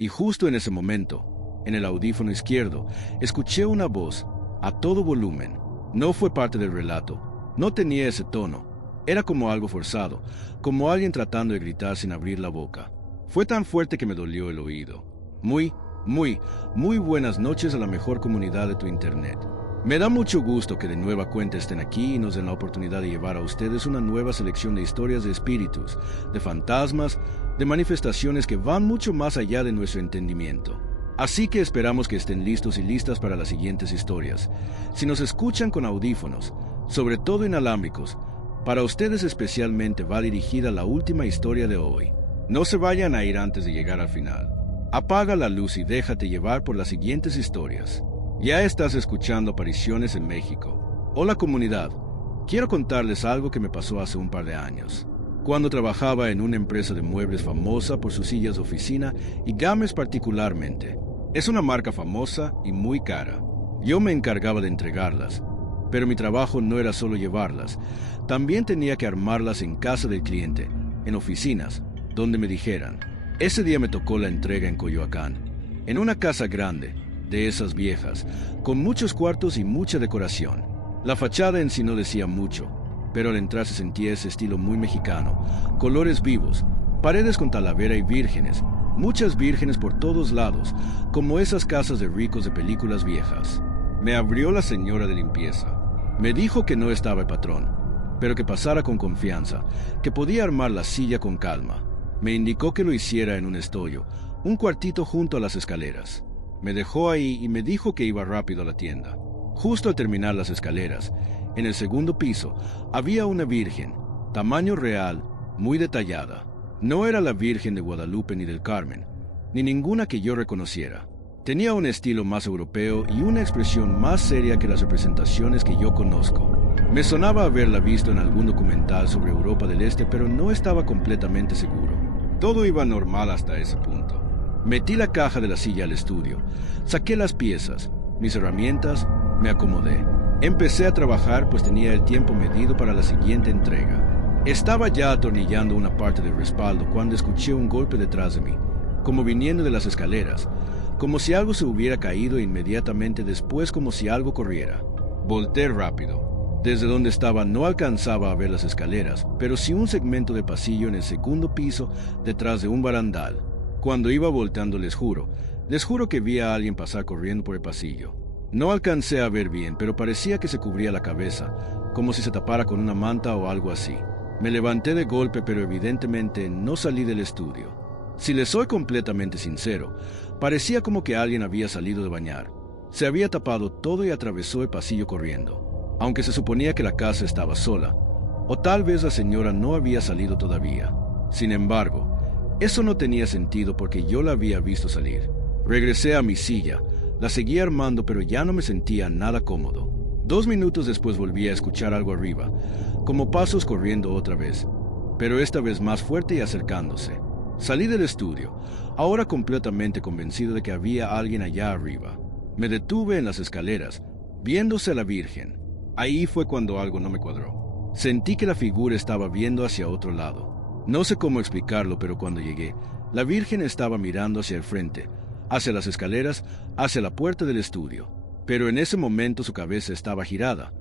Y justo en ese momento, en el audífono izquierdo, escuché una voz a todo volumen. No fue parte del relato, no tenía ese tono. Era como algo forzado, como alguien tratando de gritar sin abrir la boca. Fue tan fuerte que me dolió el oído. Muy buenas noches a la mejor comunidad de tu internet. Me da mucho gusto que de nueva cuenta estén aquí y nos den la oportunidad de llevar a ustedes una nueva selección de historias de espíritus, de fantasmas, de manifestaciones que van mucho más allá de nuestro entendimiento. Así que esperamos que estén listos y listas para las siguientes historias. Si nos escuchan con audífonos, sobre todo inalámbricos, para ustedes especialmente va dirigida la última historia de hoy. No se vayan a ir antes de llegar al final. Apaga la luz y déjate llevar por las siguientes historias. Ya estás escuchando Apariciones en México. Hola comunidad, quiero contarles algo que me pasó hace un par de años. Cuando trabajaba en una empresa de muebles famosa por sus sillas de oficina y games particularmente. Es una marca famosa y muy cara. Yo me encargaba de entregarlas, pero mi trabajo no era solo llevarlas. También tenía que armarlas en casa del cliente, en oficinas, donde me dijeran. Ese día me tocó la entrega en Coyoacán, en una casa grande, de esas viejas, con muchos cuartos y mucha decoración. La fachada en sí no decía mucho, pero al entrar se sentía ese estilo muy mexicano, colores vivos, paredes con talavera y vírgenes, muchas vírgenes por todos lados, como esas casas de ricos de películas viejas. Me abrió la señora de limpieza. Me dijo que no estaba el patrón, pero que pasara con confianza, que podía armar la silla con calma. Me indicó que lo hiciera en un estoyo, un cuartito junto a las escaleras. Me dejó ahí y me dijo que iba rápido a la tienda. Justo al terminar las escaleras, en el segundo piso, había una virgen, tamaño real, muy detallada. No era la Virgen de Guadalupe ni del Carmen, ni ninguna que yo reconociera. Tenía un estilo más europeo y una expresión más seria que las representaciones que yo conozco. Me sonaba haberla visto en algún documental sobre Europa del Este, pero no estaba completamente seguro. Todo iba normal hasta ese punto. Metí la caja de la silla al estudio, saqué las piezas, mis herramientas, me acomodé. Empecé a trabajar pues tenía el tiempo medido para la siguiente entrega. Estaba ya atornillando una parte del respaldo cuando escuché un golpe detrás de mí, como viniendo de las escaleras, como si algo se hubiera caído e inmediatamente después como si algo corriera. Volté rápido. Desde donde estaba no alcanzaba a ver las escaleras, pero sí un segmento de pasillo en el segundo piso detrás de un barandal. Cuando iba volteando les juro que vi a alguien pasar corriendo por el pasillo. No alcancé a ver bien, pero parecía que se cubría la cabeza, como si se tapara con una manta o algo así. Me levanté de golpe, pero evidentemente no salí del estudio. Si les soy completamente sincero, parecía como que alguien había salido de bañar. Se había tapado todo y atravesó el pasillo corriendo, aunque se suponía que la casa estaba sola, o tal vez la señora no había salido todavía. Sin embargo, eso no tenía sentido porque yo la había visto salir. Regresé a mi silla, la seguí armando pero ya no me sentía nada cómodo. 2 minutos después volví a escuchar algo arriba, como pasos corriendo otra vez, pero esta vez más fuerte y acercándose. Salí del estudio, ahora completamente convencido de que había alguien allá arriba. Me detuve en las escaleras, viéndose a la Virgen. Ahí fue cuando algo no me cuadró. Sentí que la figura estaba viendo hacia otro lado. No sé cómo explicarlo, pero cuando llegué, la Virgen estaba mirando hacia el frente, hacia las escaleras, hacia la puerta del estudio. Pero en ese momento su cabeza estaba girada,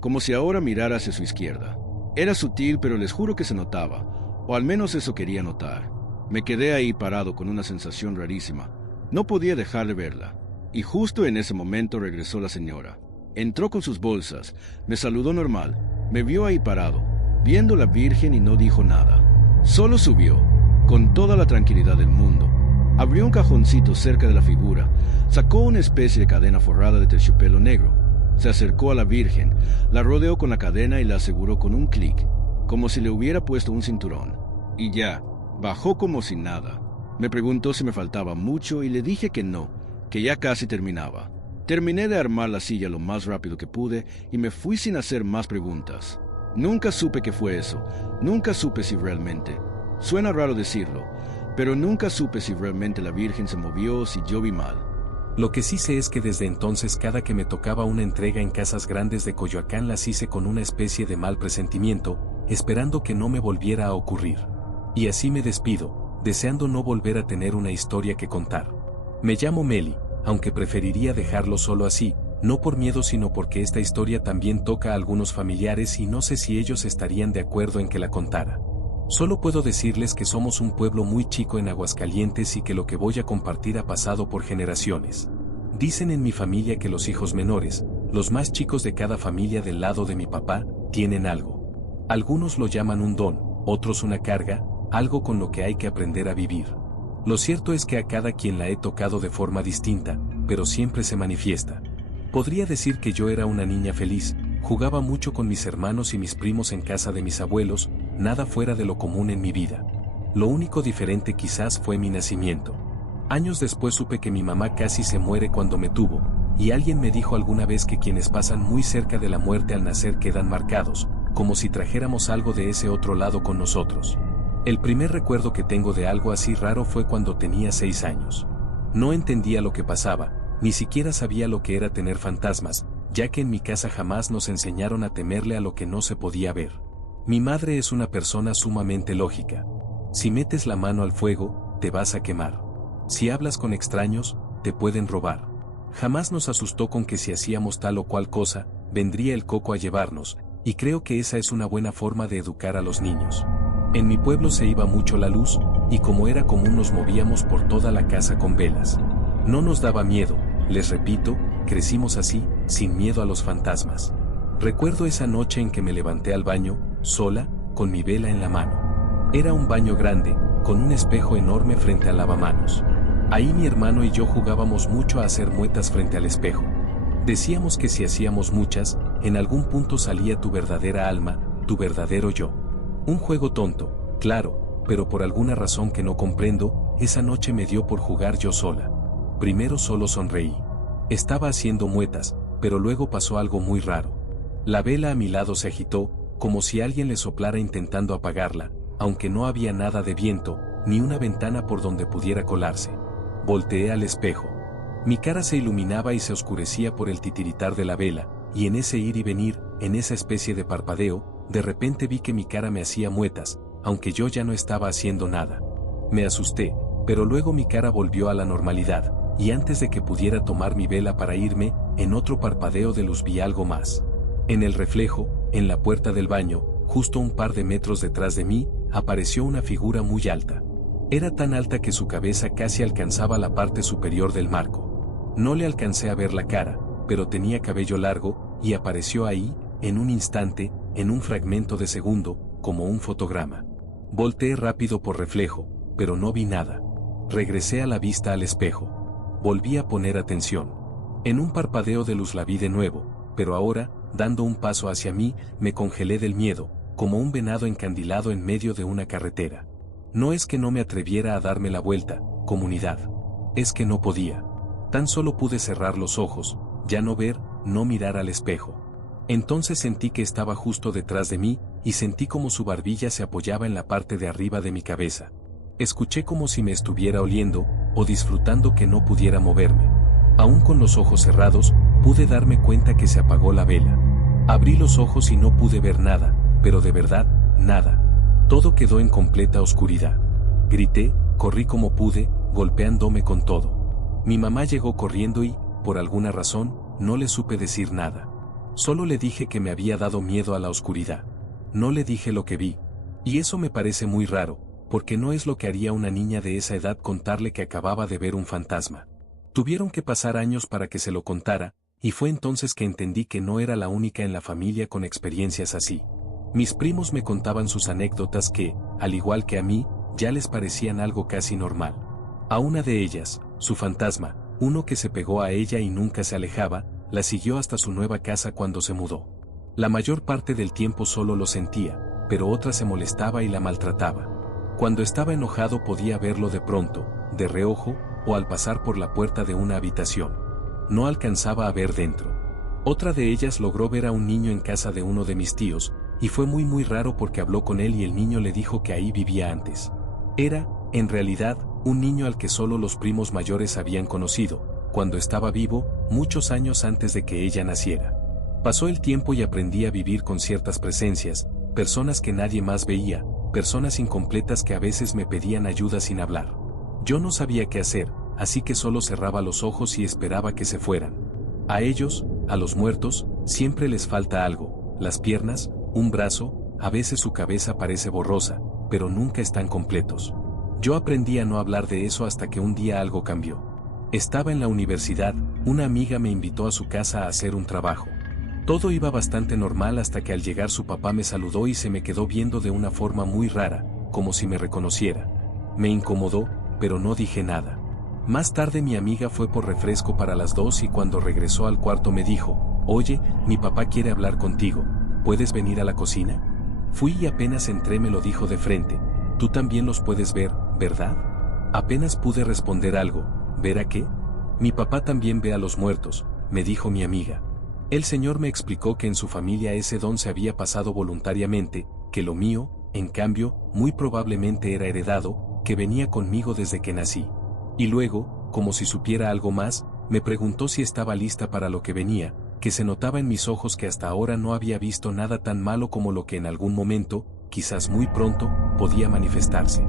como si ahora mirara hacia su izquierda. Era sutil, pero les juro que se notaba, o al menos eso quería notar. Me quedé ahí parado con una sensación rarísima. No podía dejar de verla. Y justo en ese momento regresó la señora. Entró con sus bolsas, me saludó normal, me vio ahí parado, viendo la Virgen y no dijo nada. Solo subió, con toda la tranquilidad del mundo. Abrió un cajoncito cerca de la figura, sacó una especie de cadena forrada de terciopelo negro. Se acercó a la Virgen, la rodeó con la cadena y la aseguró con un clic, como si le hubiera puesto un cinturón. Y ya, bajó como si nada. Me preguntó si me faltaba mucho y le dije que no, que ya casi terminaba. Terminé de armar la silla lo más rápido que pude y me fui sin hacer más preguntas. Nunca supe qué fue eso, nunca supe si realmente. Suena raro decirlo, pero nunca supe si realmente la Virgen se movió o si yo vi mal. Lo que sí sé es que desde entonces cada que me tocaba una entrega en casas grandes de Coyoacán las hice con una especie de mal presentimiento, esperando que no me volviera a ocurrir. Y así me despido, deseando no volver a tener una historia que contar. Me llamo Meli, aunque preferiría dejarlo solo así, no por miedo sino porque esta historia también toca a algunos familiares y no sé si ellos estarían de acuerdo en que la contara. Solo puedo decirles que somos un pueblo muy chico en Aguascalientes y que lo que voy a compartir ha pasado por generaciones. Dicen en mi familia que los hijos menores, los más chicos de cada familia del lado de mi papá, tienen algo. Algunos lo llaman un don, otros una carga, algo con lo que hay que aprender a vivir. Lo cierto es que a cada quien la he tocado de forma distinta, pero siempre se manifiesta. Podría decir que yo era una niña feliz, jugaba mucho con mis hermanos y mis primos en casa de mis abuelos, nada fuera de lo común en mi vida. Lo único diferente quizás fue mi nacimiento. Años después supe que mi mamá casi se muere cuando me tuvo, y alguien me dijo alguna vez que quienes pasan muy cerca de la muerte al nacer quedan marcados, como si trajéramos algo de ese otro lado con nosotros. El primer recuerdo que tengo de algo así raro fue cuando tenía 6 años. No entendía lo que pasaba, ni siquiera sabía lo que era tener fantasmas, ya que en mi casa jamás nos enseñaron a temerle a lo que no se podía ver. Mi madre es una persona sumamente lógica. Si metes la mano al fuego, te vas a quemar. Si hablas con extraños, te pueden robar. Jamás nos asustó con que si hacíamos tal o cual cosa, vendría el coco a llevarnos, y creo que esa es una buena forma de educar a los niños. En mi pueblo se iba mucho la luz, y como era común nos movíamos por toda la casa con velas. No nos daba miedo, les repito, crecimos así, sin miedo a los fantasmas. Recuerdo esa noche en que me levanté al baño, sola, con mi vela en la mano. Era un baño grande, con un espejo enorme frente al lavamanos. Ahí mi hermano y yo jugábamos mucho a hacer muecas frente al espejo. Decíamos que si hacíamos muchas, en algún punto salía tu verdadera alma, tu verdadero yo. Un juego tonto, claro, pero por alguna razón que no comprendo, esa noche me dio por jugar yo sola. Primero solo sonreí. Estaba haciendo muecas, pero luego pasó algo muy raro. La vela a mi lado se agitó, como si alguien le soplara intentando apagarla, aunque no había nada de viento, ni una ventana por donde pudiera colarse. Volteé al espejo. Mi cara se iluminaba y se oscurecía por el titiritar de la vela, y en ese ir y venir, en esa especie de parpadeo, de repente vi que mi cara me hacía muecas, aunque yo ya no estaba haciendo nada. Me asusté, pero luego mi cara volvió a la normalidad, y antes de que pudiera tomar mi vela para irme, en otro parpadeo de luz vi algo más. En el reflejo, en la puerta del baño, justo un par de metros detrás de mí, apareció una figura muy alta. Era tan alta que su cabeza casi alcanzaba la parte superior del marco. No le alcancé a ver la cara, pero tenía cabello largo, y apareció ahí, en un instante, en un fragmento de segundo, como un fotograma. Volteé rápido por reflejo, pero no vi nada. Regresé a la vista al espejo. Volví a poner atención. En un parpadeo de luz la vi de nuevo, pero ahora, dando un paso hacia mí, me congelé del miedo, como un venado encandilado en medio de una carretera. No es que no me atreviera a darme la vuelta, comunidad. Es que no podía. Tan solo pude cerrar los ojos, ya no ver, no mirar al espejo. Entonces sentí que estaba justo detrás de mí, y sentí como su barbilla se apoyaba en la parte de arriba de mi cabeza. Escuché como si me estuviera oliendo, o disfrutando que no pudiera moverme. Aún con los ojos cerrados, pude darme cuenta que se apagó la vela. Abrí los ojos y no pude ver nada, pero de verdad, nada. Todo quedó en completa oscuridad. Grité, corrí como pude, golpeándome con todo. Mi mamá llegó corriendo y, por alguna razón, no le supe decir nada. Solo le dije que me había dado miedo a la oscuridad. No le dije lo que vi. Y eso me parece muy raro, porque no es lo que haría una niña de esa edad contarle que acababa de ver un fantasma. Tuvieron que pasar años para que se lo contara, y fue entonces que entendí que no era la única en la familia con experiencias así. Mis primos me contaban sus anécdotas que, al igual que a mí, ya les parecían algo casi normal. A una de ellas, su fantasma, uno que se pegó a ella y nunca se alejaba, la siguió hasta su nueva casa cuando se mudó. La mayor parte del tiempo solo lo sentía, pero otra se molestaba y la maltrataba. Cuando estaba enojado podía verlo de pronto, de reojo, o al pasar por la puerta de una habitación. No alcanzaba a ver dentro. Otra de ellas logró ver a un niño en casa de uno de mis tíos, y fue muy raro porque habló con él y el niño le dijo que ahí vivía antes. Era, en realidad, un niño al que solo los primos mayores habían conocido, cuando estaba vivo, muchos años antes de que ella naciera. Pasó el tiempo y aprendí a vivir con ciertas presencias, personas que nadie más veía, personas incompletas que a veces me pedían ayuda sin hablar. Yo no sabía qué hacer, así que solo cerraba los ojos y esperaba que se fueran. A ellos, a los muertos, siempre les falta algo, las piernas, un brazo, a veces su cabeza parece borrosa, pero nunca están completos. Yo aprendí a no hablar de eso hasta que un día algo cambió. Estaba en la universidad, una amiga me invitó a su casa a hacer un trabajo. Todo iba bastante normal hasta que al llegar su papá me saludó y se me quedó viendo de una forma muy rara, como si me reconociera. Me incomodó, pero no dije nada. Más tarde mi amiga fue por refresco para las 2 y cuando regresó al cuarto me dijo, «Oye, mi papá quiere hablar contigo, ¿puedes venir a la cocina?» Fui y apenas entré me lo dijo de frente, «Tú también los puedes ver, ¿verdad?» Apenas pude responder algo, ¿ver a qué? «Mi papá también ve a los muertos», me dijo mi amiga. El señor me explicó que en su familia ese don se había pasado voluntariamente, que lo mío, en cambio, muy probablemente era heredado, que venía conmigo desde que nací. Y luego, como si supiera algo más, me preguntó si estaba lista para lo que venía, que se notaba en mis ojos que hasta ahora no había visto nada tan malo como lo que en algún momento, quizás muy pronto, podía manifestarse.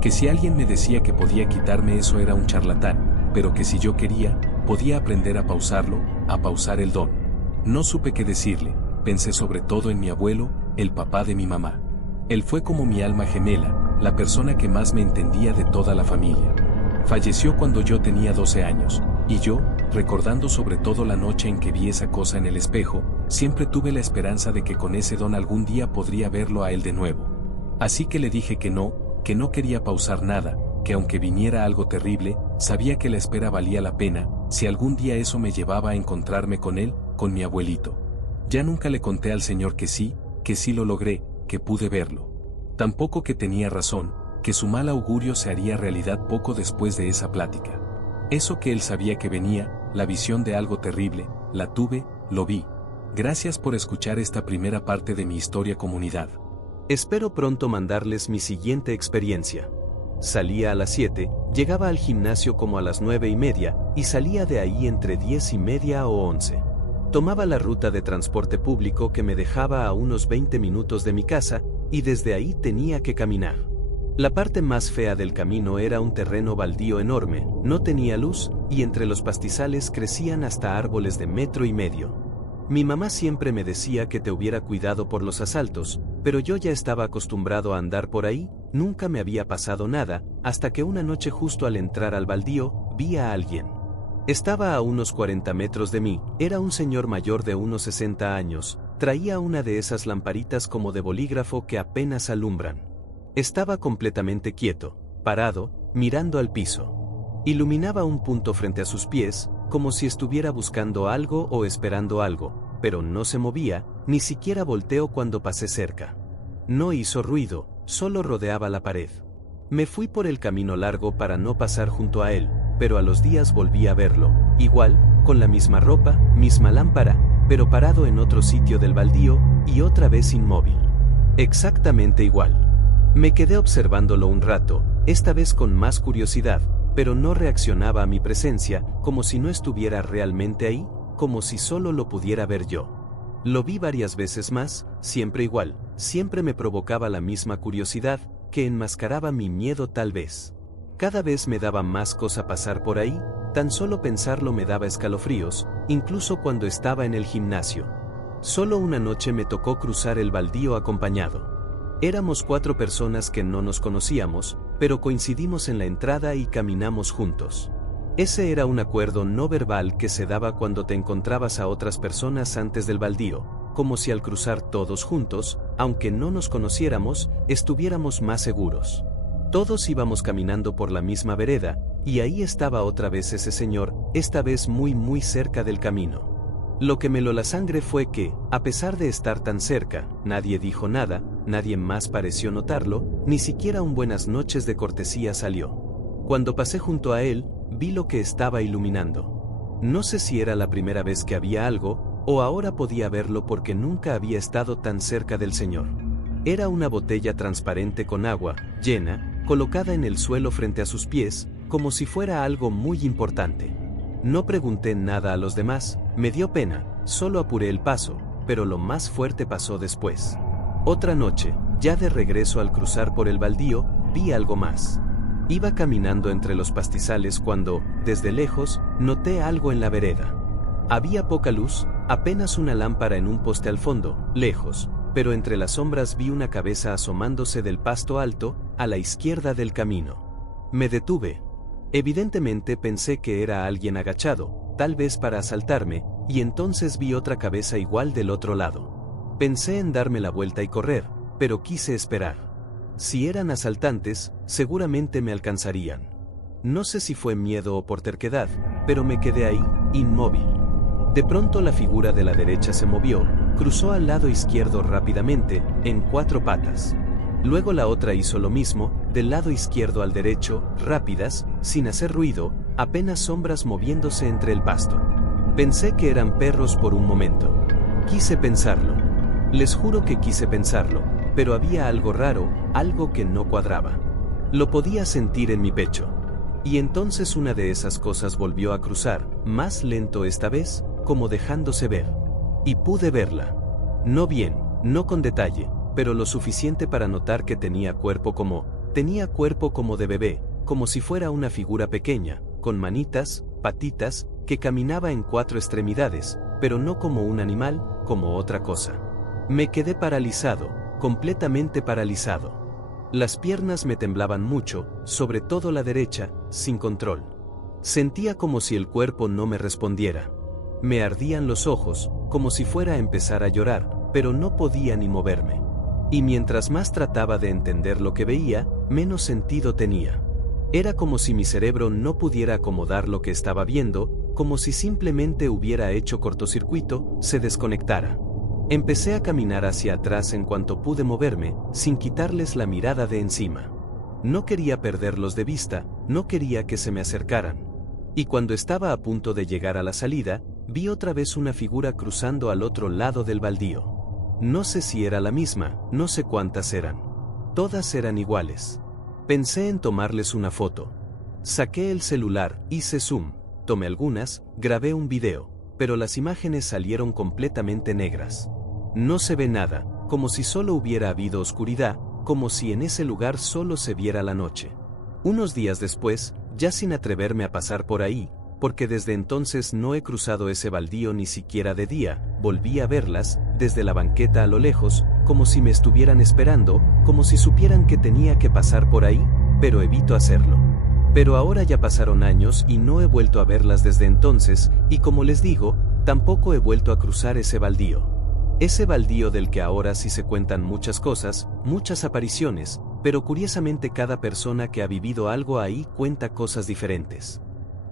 Que si alguien me decía que podía quitarme eso era un charlatán, pero que si yo quería, podía aprender a pausarlo, a pausar el don. No supe qué decirle, pensé sobre todo en mi abuelo, el papá de mi mamá. Él fue como mi alma gemela, la persona que más me entendía de toda la familia. Falleció cuando yo tenía 12 años, y yo, recordando sobre todo la noche en que vi esa cosa en el espejo, siempre tuve la esperanza de que con ese don algún día podría verlo a él de nuevo. Así que le dije que no quería pausar nada, que aunque viniera algo terrible, sabía que la espera valía la pena, si algún día eso me llevaba a encontrarme con él, con mi abuelito. Ya nunca le conté al Señor que sí lo logré, que pude verlo. Tampoco que tenía razón, que su mal augurio se haría realidad poco después de esa plática. Eso que él sabía que venía, la visión de algo terrible, la tuve, lo vi. Gracias por escuchar esta primera parte de mi historia comunidad. Espero pronto mandarles mi siguiente experiencia. Salía a las 7, llegaba al gimnasio como a las 9:30 y salía de ahí entre 10:30 o 11. Tomaba la ruta de transporte público que me dejaba a unos 20 minutos de mi casa y desde ahí tenía que caminar. La parte más fea del camino era un terreno baldío enorme, no tenía luz y entre los pastizales crecían hasta árboles de 1,5 metros. Mi mamá siempre me decía que te hubiera cuidado por los asaltos, pero yo ya estaba acostumbrado a andar por ahí, nunca me había pasado nada, hasta que una noche justo al entrar al baldío, vi a alguien. Estaba a unos 40 metros de mí, era un señor mayor de unos 60 años, traía una de esas lamparitas como de bolígrafo que apenas alumbran. Estaba completamente quieto, parado, mirando al piso. Iluminaba un punto frente a sus pies, como si estuviera buscando algo o esperando algo, pero no se movía, ni siquiera volteó cuando pasé cerca. No hizo ruido, solo rodeaba la pared. Me fui por el camino largo para no pasar junto a él, pero a los días volví a verlo, igual, con la misma ropa, misma lámpara, pero parado en otro sitio del baldío, y otra vez inmóvil. Exactamente igual. Me quedé observándolo un rato, esta vez con más curiosidad, pero no reaccionaba a mi presencia, como si no estuviera realmente ahí, como si solo lo pudiera ver yo. Lo vi varias veces más, siempre igual, siempre me provocaba la misma curiosidad, que enmascaraba mi miedo tal vez. Cada vez me daba más cosa pasar por ahí, tan solo pensarlo me daba escalofríos, incluso cuando estaba en el gimnasio. Solo una noche me tocó cruzar el baldío acompañado. Éramos 4 personas que no nos conocíamos, pero coincidimos en la entrada y caminamos juntos. Ese era un acuerdo no verbal que se daba cuando te encontrabas a otras personas antes del baldío, como si al cruzar todos juntos, aunque no nos conociéramos, estuviéramos más seguros. Todos íbamos caminando por la misma vereda, y ahí estaba otra vez ese señor, esta vez muy cerca del camino. Lo que me heló la sangre fue que, a pesar de estar tan cerca, nadie dijo nada, nadie más pareció notarlo, ni siquiera un buenas noches de cortesía salió. Cuando pasé junto a él, vi lo que estaba iluminando. No sé si era la primera vez que había algo, o ahora podía verlo porque nunca había estado tan cerca del señor. Era una botella transparente con agua, llena, colocada en el suelo frente a sus pies, como si fuera algo muy importante. No pregunté nada a los demás, me dio pena, solo apuré el paso, pero lo más fuerte pasó después. Otra noche, Ya de regreso al cruzar por el baldío, vi algo más. Iba caminando entre los pastizales cuando, desde lejos, noté algo en la vereda. Había poca luz, apenas una lámpara en un poste al fondo, lejos, pero entre las sombras vi una cabeza asomándose del pasto alto, a la izquierda del camino. Me detuve. Evidentemente pensé que era alguien agachado, tal vez para asaltarme, y entonces vi otra cabeza igual del otro lado. Pensé en darme la vuelta y correr, pero quise esperar. Si eran asaltantes, seguramente me alcanzarían. No sé si fue miedo o por terquedad, pero me quedé ahí, inmóvil. De pronto la figura de la derecha se movió, cruzó al lado izquierdo rápidamente, en 4 patas. Luego la otra hizo lo mismo, del lado izquierdo al derecho, rápidas, sin hacer ruido, apenas sombras moviéndose entre el pasto. Pensé que eran perros por un momento. Quise pensarlo. Les juro que quise pensarlo, pero había algo raro, algo que no cuadraba. Lo podía sentir en mi pecho. Y entonces una de esas cosas volvió a cruzar, más lento esta vez, como dejándose ver. Y pude verla. No bien, no con detalle, pero lo suficiente para notar que tenía cuerpo como de bebé, como si fuera una figura pequeña, con manitas, patitas, que caminaba en 4 extremidades, pero no como un animal, como otra cosa. Me quedé paralizado, completamente paralizado. Las piernas me temblaban mucho, sobre todo la derecha, sin control. Sentía como si el cuerpo no me respondiera. Me ardían los ojos, como si fuera a empezar a llorar, pero no podía ni moverme. Y mientras más trataba de entender lo que veía, menos sentido tenía. Era como si mi cerebro no pudiera acomodar lo que estaba viendo, como si simplemente hubiera hecho cortocircuito, se desconectara. Empecé a caminar hacia atrás en cuanto pude moverme, sin quitarles la mirada de encima. No quería perderlos de vista, no quería que se me acercaran. Y cuando estaba a punto de llegar a la salida, vi otra vez una figura cruzando al otro lado del baldío. No sé si era la misma, no sé cuántas eran. Todas eran iguales. Pensé en tomarles una foto. Saqué el celular, hice zoom, tomé algunas, grabé un video, pero las imágenes salieron completamente negras. No se ve nada, como si solo hubiera habido oscuridad, como si en ese lugar solo se viera la noche. Unos días después, ya sin atreverme a pasar por ahí, porque desde entonces no he cruzado ese baldío ni siquiera de día, volví a verlas, desde la banqueta a lo lejos, como si me estuvieran esperando, como si supieran que tenía que pasar por ahí, pero evito hacerlo. Pero ahora ya pasaron años y no he vuelto a verlas desde entonces, y como les digo, tampoco he vuelto a cruzar ese baldío. Ese baldío del que ahora sí se cuentan muchas cosas, muchas apariciones, pero curiosamente cada persona que ha vivido algo ahí cuenta cosas diferentes.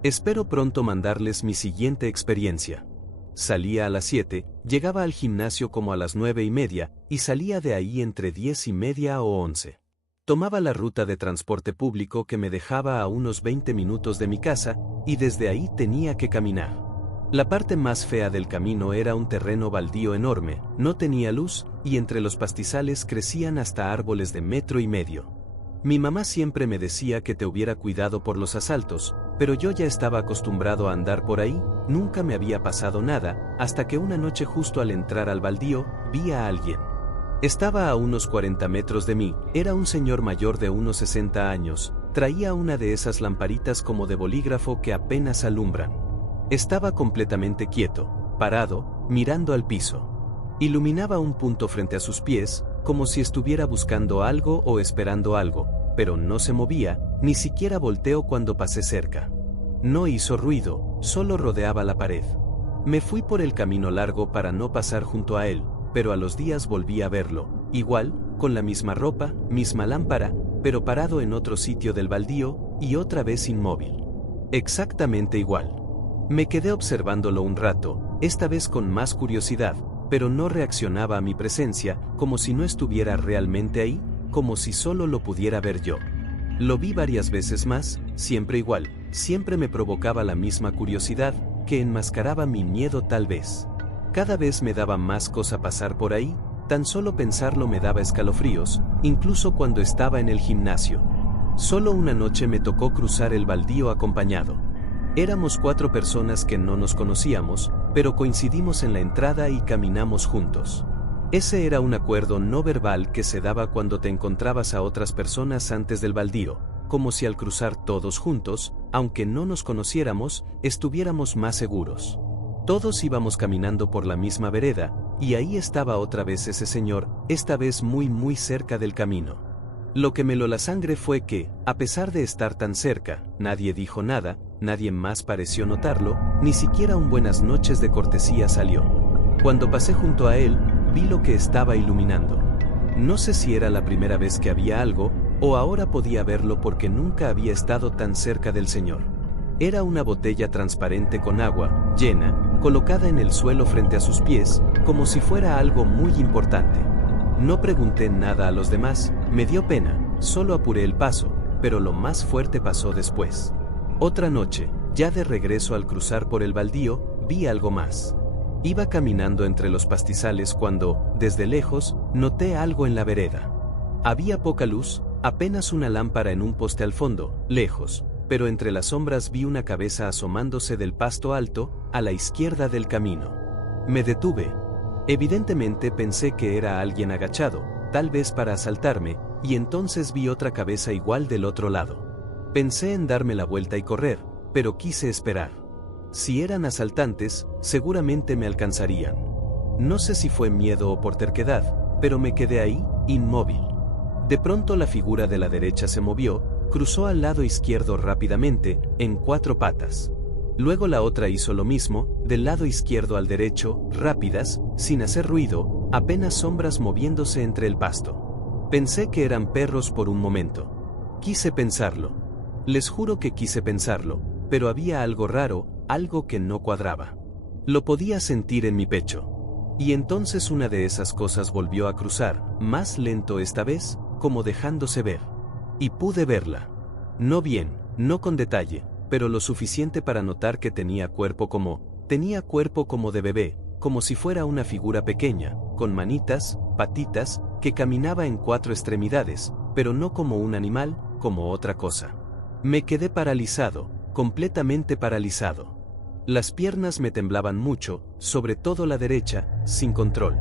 Espero pronto mandarles mi siguiente experiencia. Salía a las 7, llegaba al gimnasio como a las 9:30, y salía de ahí entre 10:30 o 11. Tomaba la ruta de transporte público que me dejaba a unos 20 minutos de mi casa, y desde ahí tenía que caminar. La parte más fea del camino era un terreno baldío enorme, no tenía luz, y entre los pastizales crecían hasta árboles de 1,5 metros. Mi mamá siempre me decía que te hubiera cuidado por los asaltos, pero yo ya estaba acostumbrado a andar por ahí, nunca me había pasado nada, hasta que una noche justo al entrar al baldío, vi a alguien. Estaba a unos 40 metros de mí, era un señor mayor de unos 60 años, traía una de esas lamparitas como de bolígrafo que apenas alumbran. Estaba completamente quieto, parado, mirando al piso. Iluminaba un punto frente a sus pies, como si estuviera buscando algo o esperando algo, pero no se movía, ni siquiera volteó cuando pasé cerca. No hizo ruido, solo rodeaba la pared. Me fui por el camino largo para no pasar junto a él, pero a los días volví a verlo, igual, con la misma ropa, misma lámpara, pero parado en otro sitio del baldío, y otra vez inmóvil. Exactamente igual. Me quedé observándolo un rato, esta vez con más curiosidad, pero no reaccionaba a mi presencia, como si no estuviera realmente ahí, como si solo lo pudiera ver yo. Lo vi varias veces más, siempre igual, siempre me provocaba la misma curiosidad, que enmascaraba mi miedo tal vez. Cada vez me daba más cosa pasar por ahí, tan solo pensarlo me daba escalofríos, incluso cuando estaba en el gimnasio. Solo una noche me tocó cruzar el baldío acompañado. Éramos 4 personas que no nos conocíamos, pero coincidimos en la entrada y caminamos juntos. Ese era un acuerdo no verbal que se daba cuando te encontrabas a otras personas antes del baldío, como si al cruzar todos juntos, aunque no nos conociéramos, estuviéramos más seguros. Todos íbamos caminando por la misma vereda, y ahí estaba otra vez ese señor, esta vez muy cerca del camino. Lo que me heló la sangre fue que, a pesar de estar tan cerca, nadie dijo nada, nadie más pareció notarlo, ni siquiera un buenas noches de cortesía salió. Cuando pasé junto a él, vi lo que estaba iluminando. No sé si era la primera vez que había algo, o ahora podía verlo porque nunca había estado tan cerca del señor. Era una botella transparente con agua, llena, colocada en el suelo frente a sus pies, como si fuera algo muy importante. No pregunté nada a los demás, me dio pena, solo apuré el paso, pero lo más fuerte pasó después. Otra noche, ya de regreso al cruzar por el baldío, vi algo más. Iba caminando entre los pastizales cuando, desde lejos, noté algo en la vereda. Había poca luz, apenas una lámpara en un poste al fondo, lejos, pero entre las sombras vi una cabeza asomándose del pasto alto, a la izquierda del camino. Me detuve. Evidentemente pensé que era alguien agachado, tal vez para asaltarme, y entonces vi otra cabeza igual del otro lado. Pensé en darme la vuelta y correr, pero quise esperar. Si eran asaltantes, seguramente me alcanzarían. No sé si fue miedo o por terquedad, pero me quedé ahí, inmóvil. De pronto la figura de la derecha se movió, cruzó al lado izquierdo rápidamente, en 4 patas. Luego la otra hizo lo mismo, del lado izquierdo al derecho, rápidas, sin hacer ruido, apenas sombras moviéndose entre el pasto. Pensé que eran perros por un momento. Quise pensarlo. Les juro que quise pensarlo, pero había algo raro, algo que no cuadraba. Lo podía sentir en mi pecho. Y entonces una de esas cosas volvió a cruzar, más lento esta vez, como dejándose ver. Y pude verla. No bien, no con detalle, pero lo suficiente para notar que tenía cuerpo como de bebé, como si fuera una figura pequeña, con manitas, patitas, que caminaba en 4 extremidades, pero no como un animal, como otra cosa. Me quedé paralizado, completamente paralizado. Las piernas me temblaban mucho, sobre todo la derecha, sin control.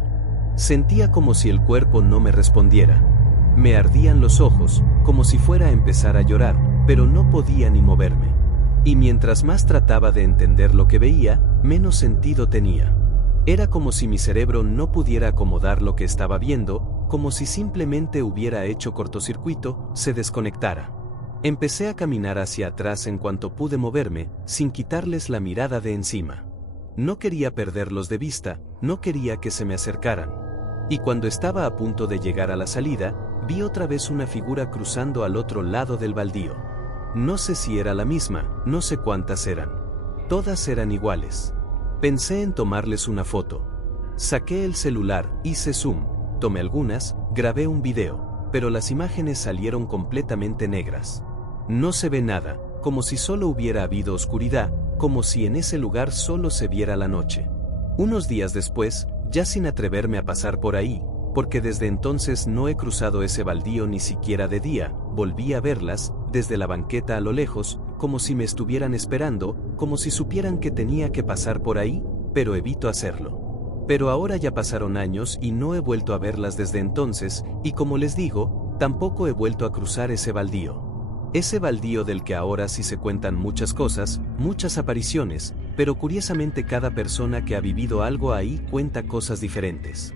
Sentía como si el cuerpo no me respondiera. Me ardían los ojos, como si fuera a empezar a llorar, pero no podía ni moverme. Y mientras más trataba de entender lo que veía, menos sentido tenía. Era como si mi cerebro no pudiera acomodar lo que estaba viendo, como si simplemente hubiera hecho cortocircuito, se desconectara. Empecé a caminar hacia atrás en cuanto pude moverme, sin quitarles la mirada de encima. No quería perderlos de vista, no quería que se me acercaran. Y cuando estaba a punto de llegar a la salida, vi otra vez una figura cruzando al otro lado del baldío. No sé si era la misma, no sé cuántas eran. Todas eran iguales. Pensé en tomarles una foto. Saqué el celular, hice zoom, tomé algunas, grabé un video, pero las imágenes salieron completamente negras. No se ve nada, como si solo hubiera habido oscuridad, como si en ese lugar solo se viera la noche. Unos días después, ya sin atreverme a pasar por ahí, porque desde entonces no he cruzado ese baldío ni siquiera de día, volví a verlas, desde la banqueta a lo lejos, como si me estuvieran esperando, como si supieran que tenía que pasar por ahí, pero evito hacerlo. Pero ahora ya pasaron años y no he vuelto a verlas desde entonces, y como les digo, tampoco he vuelto a cruzar ese baldío. Ese baldío del que ahora sí se cuentan muchas cosas, muchas apariciones, pero curiosamente cada persona que ha vivido algo ahí cuenta cosas diferentes.